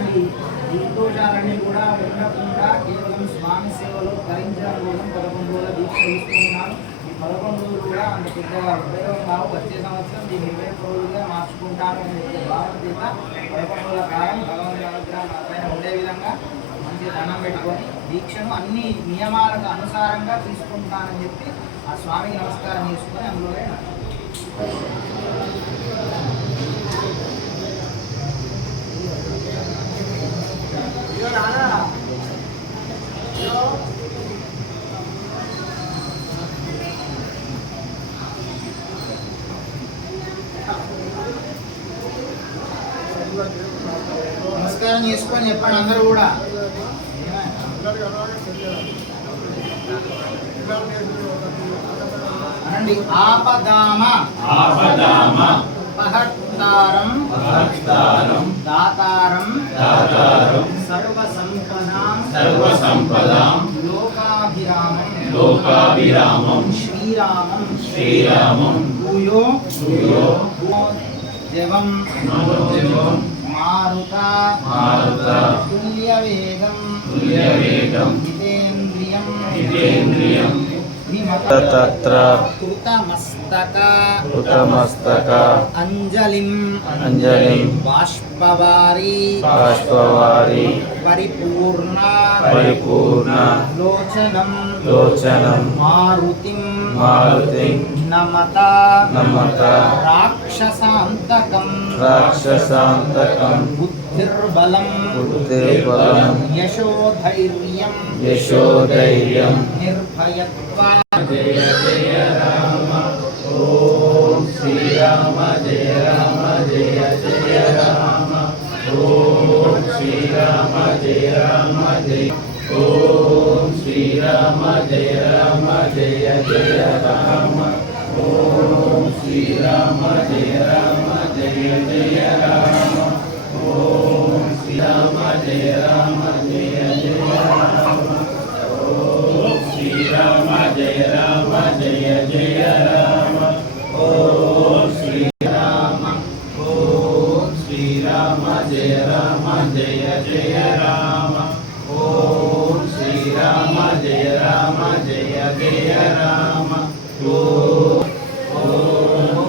ఇట్లాంటి దోషాలన్నీ కూడా ఉండకుండా కేవలం స్వామి సేవలో తరించడం కోసం 11 రోజుల దీక్ష తీసుకుంటున్నాను. ఈ 11 రోజులు కూడా అంత పెద్దగా ఉపయోగం కావు. వచ్చే సంవత్సరం దీన్ని 20 రోజులుగా మార్చుకుంటాను అని చెప్పే భావన చేత 11 రోజుల కాలం భగవంతుని అనుగ్రహం నా పైన ఉండే విధంగా మంచిగా దండం పెట్టుకొని దీక్షను అన్ని నియమాలకు అనుసారంగా తీసుకుంటానని చెప్పి ఆ స్వామికి నమస్కారం చేసుకొని అందులోనే నమస్కారం చేసుకొని చెప్పండి అందరూ కూడా. అనండి. ఆపదామ పహత్తారం దాతారం సర్వసంపదాం లోకాభిరామం శ్రీరామం భూయో జవం మారుత తుల్యవేగం జితేంద్రియం తత్ర కృతమస్తక అంజలిం బాష్పవారి పరిపూర్ణ లోచనం మారుతిం నమత రాక్షసాంతకం బుద్ధిర్బలం యశోధైర్యం నిర్భయత్వా. జయ జయ రామ ఓం శ్రీరామ జయ రామ జయ జయ రామ ఓం శ్రీరామ జయ రామ జయ ఓం శ్రీరామ జయ రామ జయ జయ రామ ఓం శ్రీరామ జయ రామ జయ జయ రామ ఓం శ్రీరామ జయ రామ జయ జయ రామ ఓం శ్రీరామ జయ రామ జయ జయ రామ ఓం శ్రీరామ జయ రామ జయ జయ రామ ఓం శ్రీరామ జయ రామ జయ జయ రామ ఓం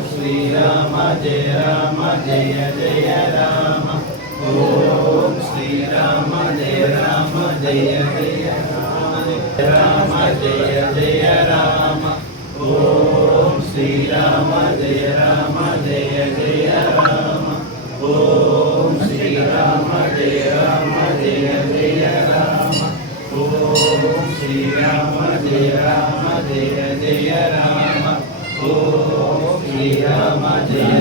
శ్రీరామ జయ రామ జయ జయ రామ ఓం శ్రీరామ జయ రామ జయ జయ రామ జయ జయ రామ ఓం శ్రీరామ జయ రామ జయ జయ రామ ఓం శ్రీరామ జయ రామ జయ జయ రామ ఓం శ్రీరామ జయ రామ జయ జయ రామ ఓం శ్రీరామ జయ